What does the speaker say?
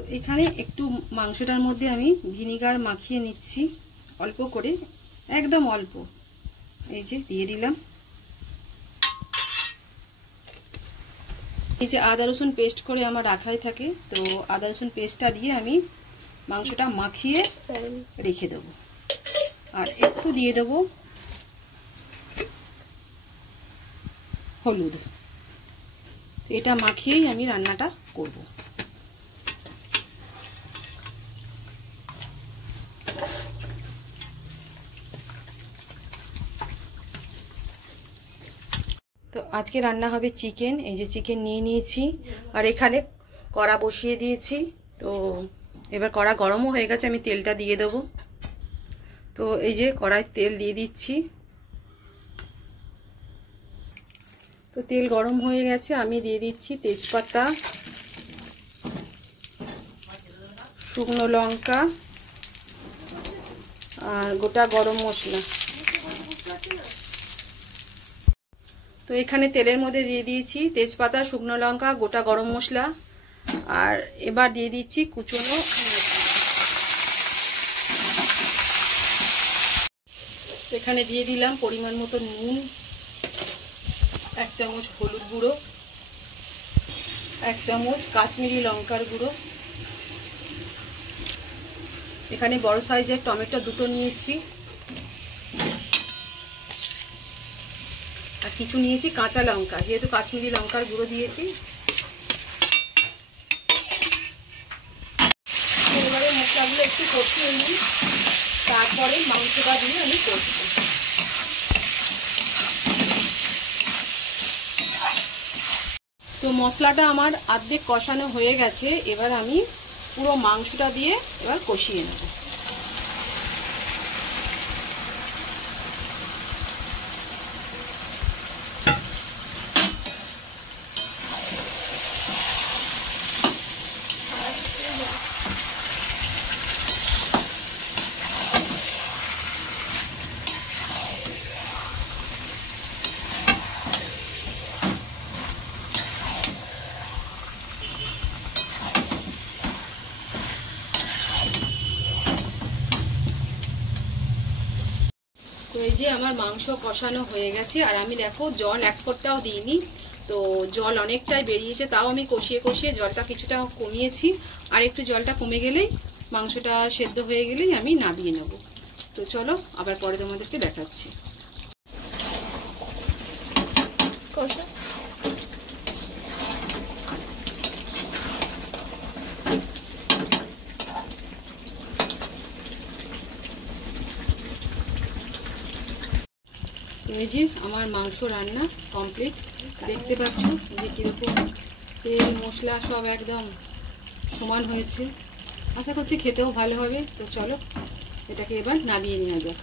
তো এখানে একটু মাংসটার মধ্যে আমি ভিনিগার মাখিয়ে নিচ্ছি অল্প করে, একদম অল্প। এই যে দিয়ে দিলাম। এই যে আদা রসুন পেস্ট করে আমার রাখাই থাকে, তো আদা রসুন পেস্টটা দিয়ে আমি মাংসটা মাখিয়ে রেখে দেব। আর একটু দিয়ে দেব হলুদ। এটা মাখিয়েই আমি রান্নাটা করব। তো আজকে রান্না হবে চিকেন। এই যে চিকেন নিয়ে নিয়েছি, আর এখানে কড়া বসিয়ে দিয়েছি। তো এবার কড়া গরমও হয়ে গেছে, আমি তেলটা দিয়ে দেব। তো এই যে কড়ায় তেল দিয়ে দিচ্ছি। তো তেল গরম হয়ে গেছে, আমি দিয়ে দিচ্ছি তেজপাতা, শুকনো লঙ্কা আর গোটা গরম মশলা। তো এখানে তেলের মধ্যে দিয়ে দিয়েছি তেজপাতা, শুকনো লঙ্কা, গোটা গরম মশলা, আর এবার দিয়ে দিচ্ছি কুচনো। এখানে দিয়ে দিলাম পরিমাণ মতো নুন, 1 চামচ হলুদ গুঁড়ো, 1 চামচ কাশ্মীরি লঙ্কার গুঁড়ো। এখানে বড় সাইজের টমেটো 2টো নিয়েছি, আর কিছু নিয়েছি কাঁচা লঙ্কা, যেহেতু কাশ্মীরি লঙ্কার গুঁড়ো দিয়েছি। এবারে মশলাগুলো একটু কষিয়ে নিই, তারপরে মাংসটা দিয়ে আমি কষবো। তো মশলাটা আমার অর্ধেক কষানো হয়ে গেছে, এবার আমি পুরো মাংসটা দিয়ে এবার কষিয়ে নেব। তো এই যে আমার মাংস কষানো হয়ে গেছে, আর আমি দেখো জল 1 ফোঁটাও দিইনি। তো জল অনেকটাই বেরিয়েছে, তাও আমি কষিয়ে কষিয়ে জলটা কিছুটা কমিয়েছি। আর একটু জলটা কমে গেলেই, মাংসটা সেদ্ধ হয়ে গেলেই আমি নামিয়ে নেব। তো চলো আবার পরে তোমাদেরকে দেখাচ্ছি। এই যে আমার মাংস রান্না কমপ্লিট, দেখতে পাচ্ছ যে কীরকম তেল মশলা সব একদম সমান হয়েছে। আশা করছি খেতেও ভালো হবে। তো চলো এটাকে এবার নামিয়ে নেওয়া যাক।